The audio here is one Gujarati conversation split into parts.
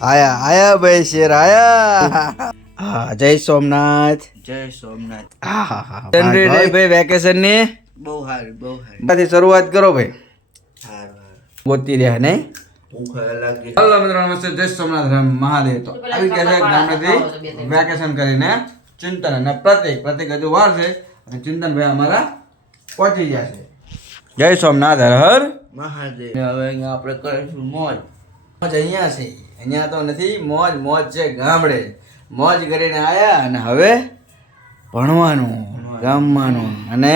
આયા આયા ભાઈ શેર આયા. હા જય સોમનાથ. જય સોમનાથ. હા હા હા. ભાઈ ભાઈ. વેકેશનની બહુ સારી બહુ સારી શરૂઆત કરો ભાઈ. ગોતી રહ્યા નહીં? ભૂખ હેલો મિત્રો નમસ્તે જય સોમનાથ રામ મહાદેવ. તો આવી ગયા છે ગામડેથી વેકેશન કરીને ચિંતન અને પ્રતિક પ્રતિક હજુ વાર છે અને ચિંતન ભાઈ અમારા પહોંચી ગયા છે. જય સોમનાથ હર હર. મહાદેવ. હવે અહીંયા આપણે કરીશું મોજ. મોજ અહીંયા છે. અહીંયા તો નથી મોજ મોજ છે ગામડે. મોજ કરીને આયા અને હવે ભણવાનું ગામવાનું અને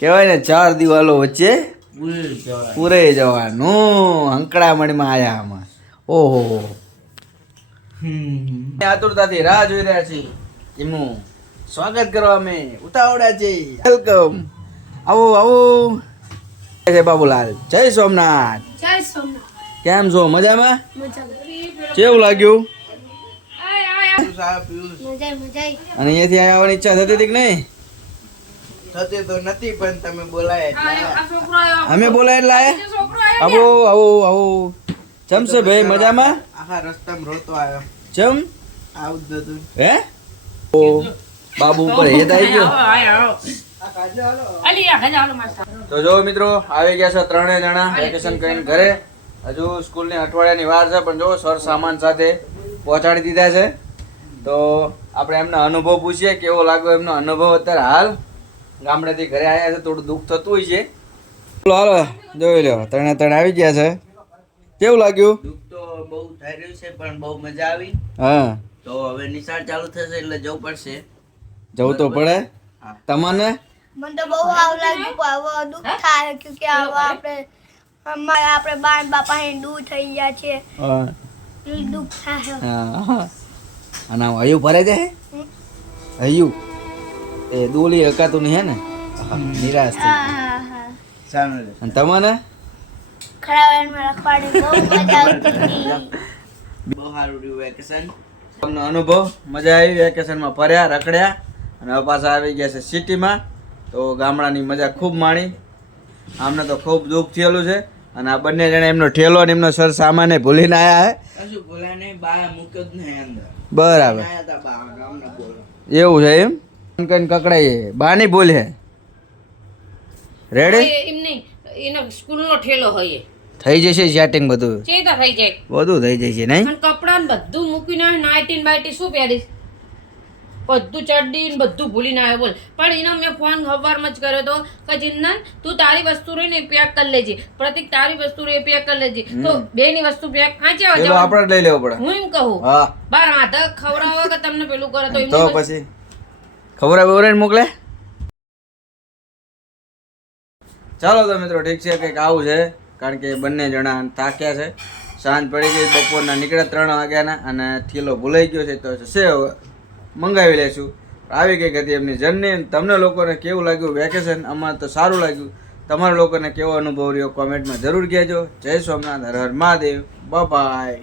કહેવાય ને ચાર દિવાલો વચ્ચે પૂરે જવાનું. અંકડામણીમાં આવ્યા આમાં. ઓહો. આતુરતાથી રાહ જોઈ રહ્યા છીએ. એમનું સ્વાગત કરવા અમે ઉતાવળ્યા છે વેલકમ આવો આવો. જય બાબુલાલ. જય સોમનાથ. જય સોમનાથ. કેમ છો? મજામાં? મજા કેવું લાગ્યું? અને અહીંયાથી આવવાની ઈચ્છા થતી હતી કે નહીં? થતી તો નથી પણ તમે બોલાય અમે બોલાય એટલે આયા આવો આવો આવો. જમશે ભાઈ મજામાં? આખા રસ્તામાં રોતો આવ્યો. જમ? આવું હે? ઓ બાબુ ઉપર હેત આવી ગયો. તો જો મિત્રો આવી ગયા છે ત્રણેય જણા વેકેશન કરીને ઘરે. હજુ સ્કૂલની અઠવાડિયાની વાર છે પણ જો સર સામાન સાથે પહોંચાડી દીધા છે તો આપણે એમનો અનુભવ પૂછીએ કેવો લાગ્યો એમનો અનુભવ અત્યારે હાલ? ગામડેથી ઘરે આવ્યા છે થોડું દુઃખ થતું હોય છે. હાલો જોઈ લો ત્રણે ત્રણ આવી ગયા છે. કેવું લાગ્યું? દુઃખ તો બહુ થઈ રહ્યું છે પણ બહુ મજા આવી. હા. તો હવે નિશાળ ચાલુ થશે એટલે જવું પડશે. જવું તો પડે. હા. તમને? મને તો બહુ આવું લાગ્યું દુઃખ થાય કે કે આપણે અમારે આપણે બાન બાપા દૂર થઈ ગયા છે. હા. દુઃખ થાય. હા. અને આમ હૈયું ભરે છે? હૈયું? એ દોલી હકાતું નહીં હે ને? નિરાશ થઈ હા હા હા. સારું રે. અને તમને? બહુ સારું રહ્યું વેકેશન તમને અનુભવ? મજા આવી વેકેશનમાં ફર્યા રખડ્યા અને હવે પાછા આવી ગયા છે સિટીમાં તો ગામડાની મજા ખૂબ માણી. આમને તો ખૂબ દુઃખ થયેલું છે અને આ બંને જણા એમનો ઠેલો અને એમનો સર સામાને ભૂલીને આવ્યા હે? કશું બોલ્યા નહીં બા મૂક્યો જ નહીં અંદર. બરાબર. આયા તા બા ગામને બોલો. એવું છે એમ? કઈ કકડાઈ બા નહીં બોલે રેડી એમ નહીં. એનો સ્કૂલનો ઠેલો હોય. થઈ જશે સેટિંગ બધું. ચેતા થઈ જાય. બધું થઈ જશે નહીં? કપડાં ને બધું મૂકીને નાઇટીન નાઇટી બાઇટી શું પહેરીશ? બધું ચડ્ડી બધું ભૂલીને આવ્યો બોલ. પણ એનો મેં ફોન હવારમાં જ કર્યો હતો કે જિંદન તું તારી વસ્તુ રહી ને પેક કરી લેજે. પ્રતિક તારી વસ્તુ રહી પેક કરી લેજે. તો બે ની વસ્તુ પેક આંચે આવે આપણે લઈ લેવો પડે. હું એમ કહું? બાર માથે ખવડાવો કે તમને પેલું કરે તો તો પછી? ખબર આવે મોકલે? ચાલો તો મિત્રો ઠીક છે કંઈક આવું છે. કારણ કે બંને જણા થાક્યા છે. સાંજ પડી ગઈ બપોરના નીકળ્યા ત્રણ વાગ્યાના અને થેલો ભૂલાઈ ગયો છે. તો છે હવે. મંગાવી લેશું આવી ગઈ હતી એમની જર્ની તમને લોકોને કેવું લાગ્યું વેકેશન? અમારે તો સારું લાગ્યું. તમારા લોકોને કેવો અનુભવ રહ્યો? કોમેન્ટમાં જરૂર કહેજો. જય સોમનાથ હર હર મહાદેવ. બાય